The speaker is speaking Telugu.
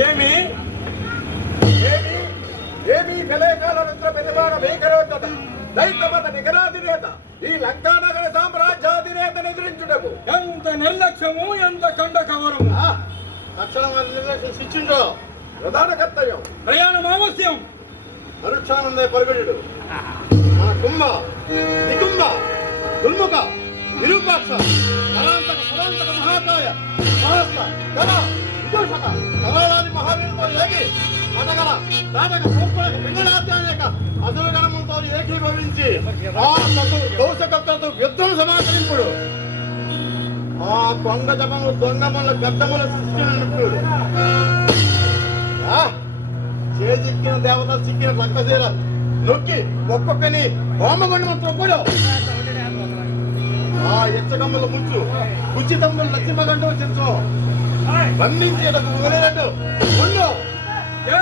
ఏమి? ఏమి? ఏమి కలేకాల రుద్ర పెనుమాన భీకరోద్ధత దైత్యమత నిగరాధినేత ఈ లంకానగర సామ్రాజ్యాధినేతను ఎదిరించుటకు ఎంత నిర్లక్ష్యము ఎంత కండ కవరము. తక్షణం నిర్లక్ష్యం శిక్షించు. ప్రధాన కర్తవ్యం. ప్రయాణం ఆవశ్యం. అనుక్షానందే పరుగుడు మన కుంభ నికుంభ దుర్ముఖ. విరూపాక్ష నరాంతక పదాంతక మహాకాయ సహస్ర గణ విదూషక కరాళాది మహావీరుతో ఏగి అటగల దాటక సూపరక పింగళాత్యాయక అసురు గణములతో ఏకీభవించి ఆ దోషకర్తలతో యుద్ధం సమాచరింపుడు ఆ దొంగ జపము దొంగముల గద్దముల సృష్టినట్టు చేజిక్కిన దేవత చిక్కిన లక్కజీర నొక్కి ఒక్కొక్కని హోమగుండమంతో కూడా. ఆ ఎచ్చగమ్మల ముంచు. ఉచితమ్ములు లక్ష్మగండు చెంచు. బంధించి ఎడకు వదిలేనట్టు ఉండు జై